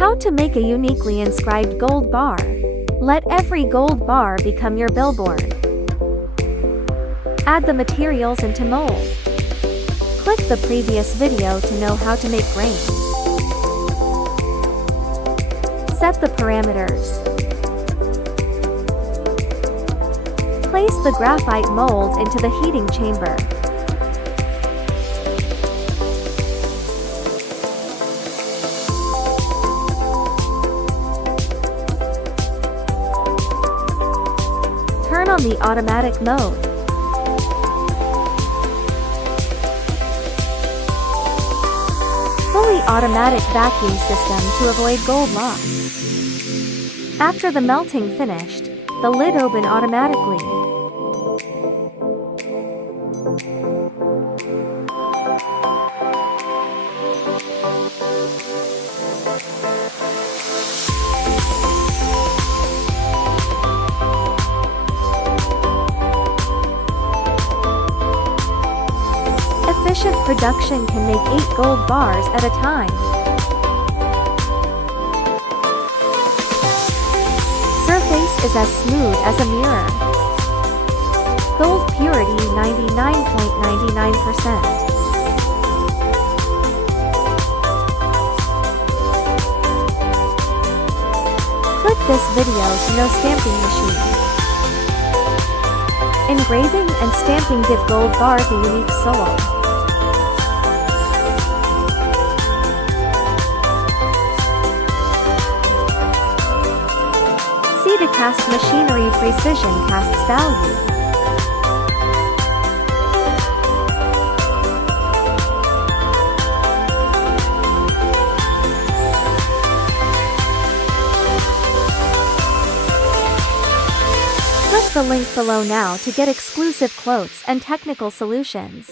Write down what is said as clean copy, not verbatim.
How to make a uniquely inscribed gold bar. Let every gold bar become your billboard. Add the materials into mold. Click the previous video to know how to make grains. Set the parameters. Place the graphite mold into the heating chamber. Turn on the automatic mode. Fully automatic vacuum system to avoid gold loss. After the melting finished, the lid open automatically. Efficient production can make 8 gold bars at a time. Surface is as smooth as a mirror. Gold purity 99.99%. Click this video to know stamping machine. Engraving and stamping give gold bars a unique soul. CDOCAST machinery precision casts value. Click the link below now to get exclusive quotes and technical solutions.